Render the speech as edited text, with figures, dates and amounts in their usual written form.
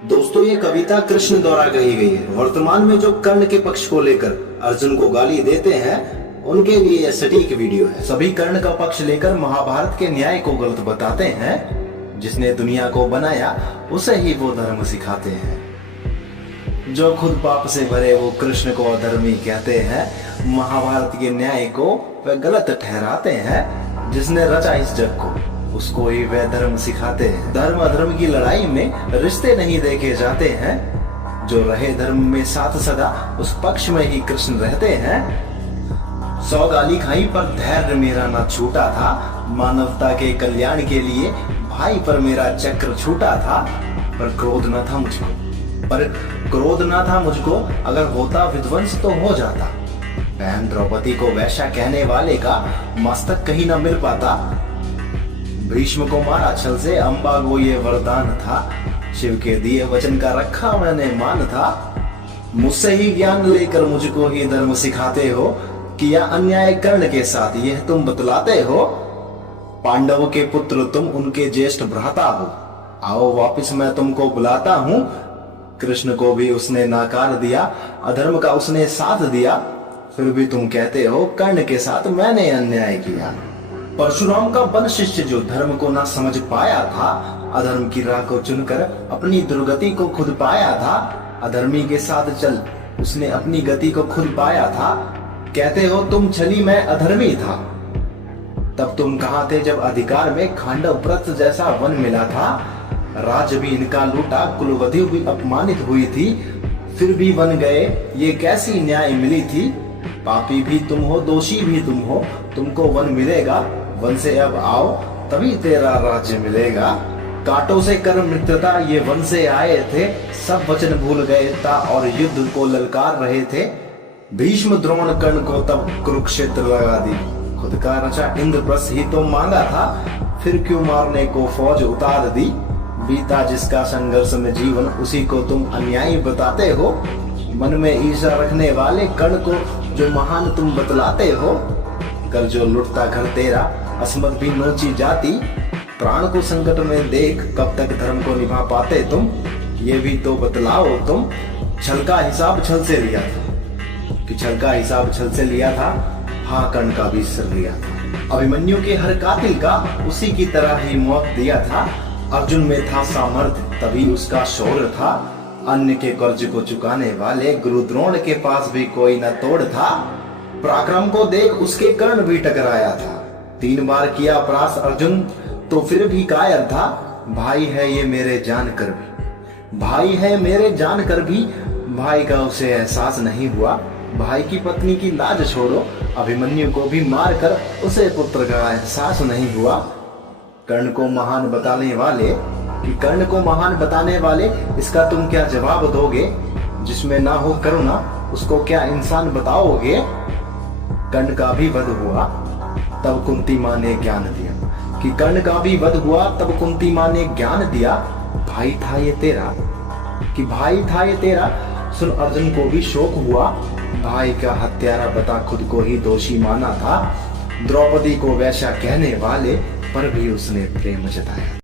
दोस्तों, ये कविता कृष्ण द्वारा कही गई है। वर्तमान में जो कर्ण के पक्ष को लेकर अर्जुन को गाली देते हैं, उनके लिए यह सटीक वीडियो है। सभी कर्ण का पक्ष लेकर महाभारत के न्याय को गलत बताते हैं। जिसने दुनिया को बनाया उसे ही वो धर्म सिखाते हैं। जो खुद पाप से भरे वो कृष्ण को अधर्मी कहते हैं। महाभारत के न्याय को वह गलत ठहराते हैं। जिसने रचा इस जग को उसको ही वह धर्म सिखाते हैं। धर्म अधर्म की लड़ाई में रिश्ते नहीं देखे जाते हैं। जो रहे धर्म में साथ सदा उस पक्ष में ही कृष्ण रहते हैं। 100 गाली खाई पर धैर्य मेरा न छूटा था। मानवता के कल्याण के लिए भाई पर मेरा चक्र छूटा था। पर क्रोध न था मुझको अगर होता विध्वंस तो हो जाता। बहन द्रौपदी को वैश्या कहने वाले का मस्तक कहीं न मिल पाता। भीष्म को मारा छल से अम्बा को ये वरदान था। शिव के दिए वचन का रखा मैंने मान था। मुझसे ही ज्ञान लेकर मुझको ही धर्म सिखाते हो। किया अन्याय कर्ण के साथ यह तुम बतलाते हो। पांडव के पुत्र तुम उनके ज्येष्ठ भ्राता हो। आओ वापिस मैं तुमको बुलाता हूँ। कृष्ण को भी उसने नाकार दिया, अधर्म का उसने साथ दिया। फिर भी तुम कहते हो कर्ण के साथ मैंने अन्याय किया। परशुराम का वन शिष्य जो धर्म को ना समझ पाया था। अधर्म की राह को चुनकर अपनी दुर्गति को खुद पाया था। अधर्मी के साथ चल उसने अपनी गति को खुद पाया था। कहते हो तुम छली मैं अधर्मी था। तब तुम कहाँ थे जब अधिकार में खांडव व्रत जैसा वन मिला था। राज भी इनका लूटा, कुलवधि भी अपमानित हुई थी। फिर भी वन गए, ये कैसी न्याय मिली थी। पापी भी तुम हो, दोषी भी तुम हो, तुमको वन मिलेगा। वन से अब आओ तभी तेरा राज्य मिलेगा। कांटों से कर मित्रता ये वन से आए थे। सब वचन भूल गए था और युद्ध को ललकार रहे थे। भीष्म द्रोण कर्ण को तब कुरुक्षेत्र लगा दी। खुद का रचा इंद्रप्रस्थ ही तो मांगा था। फिर क्यों मारने को फौज उतार दी। बीता जिसका संघर्ष में जीवन उसी को तुम अन्यायी बताते हो। मन में ईर्ष्या रखने वाले कर्ण को जो महान तुम बतलाते हो। कर जो लुटता घर तेरा अस्मत भी नोची जाती। प्राण को संकट में देख कब तक धर्म को निभा पाते तुम। ये भी तो बतलाओ तुम। छल का हिसाब छल से लिया था कि छल का हिसाब छल से लिया था। हाँ, कर्ण का भी सिर लिया था। अभिमन्यु के हर कातिल का उसी की तरह ही मौत दिया था। अर्जुन में था सामर्थ्य तभी उसका शौर्य था। अन्य के कर्ज को चुकाने वाले गुरु द्रोण के पास भी कोई न तोड़ था। पराक्रम को देख उसके कर्ण भी टकराया था। 3 बार किया परास्त अर्जुन तो फिर भी कायर था। भाई है ये मेरे जान कर भी, भाई है मेरे जान कर भी। भाई का उसे एहसास नहीं हुआ। भाई की पत्नी की लाज छोड़ो, अभिमन्यु को भी मार कर उसे पुत्र का एहसास नहीं हुआ। कर्ण को महान बताने वाले इसका तुम क्या जवाब दोगे। जिसमें ना हो करुणा उसको क्या इंसान बताओगे। कर्ण का भी वध हुआ तब कुंती माँ ने ज्ञान दिया कि कर्ण का भी वध हुआ तब कुंती माँ ने ज्ञान दिया। भाई था ये तेरा सुन अर्जुन को भी शोक हुआ। भाई का हत्यारा बता खुद को ही दोषी माना था। द्रौपदी को वैश्या कहने वाले पर भी उसने प्रेम जताया।